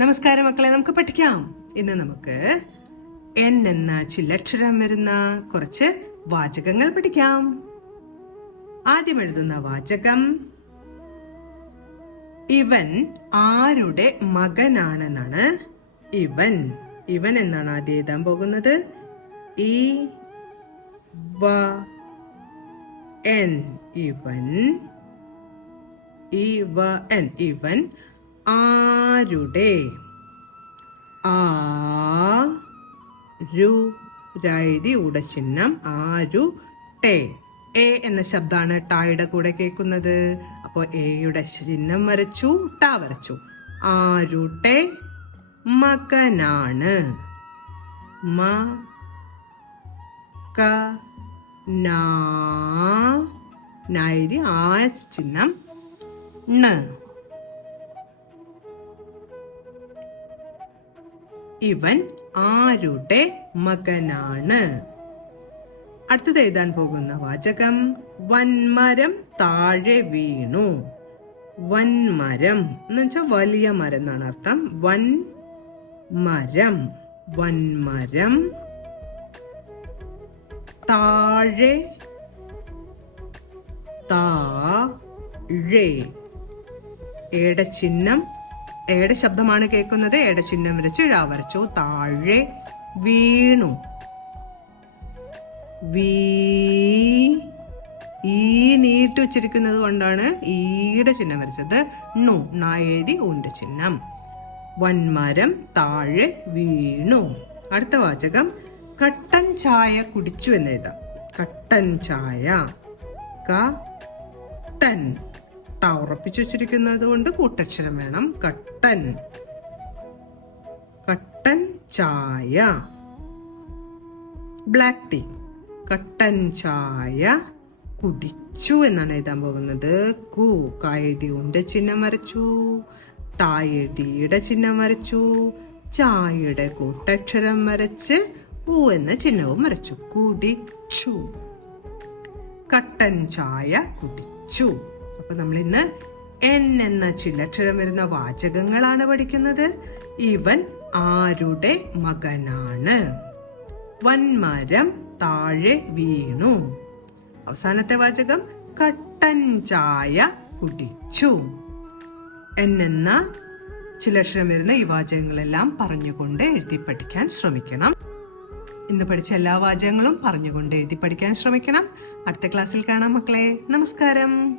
നമസ്കാരം മക്കളെ, നമുക്ക് പഠിക്കാം. ഇന്ന് നമുക്ക് എൻ എന്ന ചില്ലക്ഷരം വരുന്ന കുറച്ച് വാചകങ്ങൾ പഠിക്കാം. ആദ്യം എഴുതുന്ന വാചകം, ഇവൻ ആരുടെ മകനാണെന്നാണ്. ഇവൻ ഇവൻ എന്നാണ് ആദ്യം എഴുതാൻ പോകുന്നത്. ഇവൻ ഇവൻ ആരുടെ ആരുരായി ഉടച്ചിഹ്നം ആരുടെ എ എന്ന ശബ്ദമാണ് ടായുടെ കൂടെ കേൾക്കുന്നത്. അപ്പോൾ എയുടെ ചിഹ്നം വരച്ചു, ടാ വരച്ചു. ആരുടെ മകനാണ്. നായി ആ ചിഹ്നം ണ. ഇവൻ ആരുടെ മകനാണ്. അടുത്തത് എഴുതാൻ പോകുന്ന വാചകം, വൻമരം താഴെ വീണു. വൻമരം എന്ന് വെച്ചാൽ വലിയ മരം എന്നാണ് അർത്ഥം. വൻമരം താഴെ ഏടെ ചിഹ്നം, ഏടെ ശബ്ദമാണ് കേൾക്കുന്നത്. ഏടെ ചിഹ്നം വരച്ചു, ഴ വരച്ചു. താഴെ വീണു. ഈ നീട്ടി ഉച്ചരിക്കുന്നത് കൊണ്ടാണ് ഈയുടെ ചിഹ്നം വരച്ചത്. ണു നായേതി ഊന്റെ ചിഹ്നം. വൻമരം താഴെ വീണു. അടുത്ത വാചകം, കട്ടൻ ചായ കുടിച്ചു എന്നെഴുതാം. കട്ടൻ ചായ, കട്ടൻ ടാ ഉറപ്പിച്ചു വെച്ചിരിക്കുന്നത് കൊണ്ട് കൂട്ടക്ഷരം വേണം. കട്ടൻ ചായ. ബ്ലാക്ക് ടീ, കട്ടൻ ചായ കുടിച്ചു എന്നാണ് എഴുതാൻ പോകുന്നത്. കായെഴുതി ഉണ്ട ചിഹ്നം വരച്ചു, ടായെഴുതിയുടെ ചിഹ്നം വരച്ചു, ചായയുടെ കൂട്ടക്ഷരം വരച്ച് ഊ എന്ന ചിഹ്നവും വരച്ചു. കുടിച്ചു, കട്ടൻ ചായ കുടിച്ചു. അപ്പൊ നമ്മൾ ഇന്ന് എൻ എന്ന ചില്ലക്ഷരം വരുന്ന വാചകങ്ങളാണ് പഠിക്കുന്നത്. ഇവൻ ആരുടെ മകനാണ്. വൻമരം താഴെ വീണു. അവസാനത്തെ വാചകം, കട്ടൻ ചായ കുടിച്ചു. എൻ എന്ന ചില്ലക്ഷരം വരുന്ന ഈ വാചകങ്ങളെല്ലാം പറഞ്ഞുകൊണ്ട് എഴുതി പഠിക്കാൻ ശ്രമിക്കണം. ഇന്ന് പഠിച്ച എല്ലാ വാചകങ്ങളും പറഞ്ഞുകൊണ്ട് എഴുതി പഠിക്കാൻ ശ്രമിക്കണം. അടുത്ത ക്ലാസ്സിൽ കാണാം മക്കളെ. നമസ്കാരം.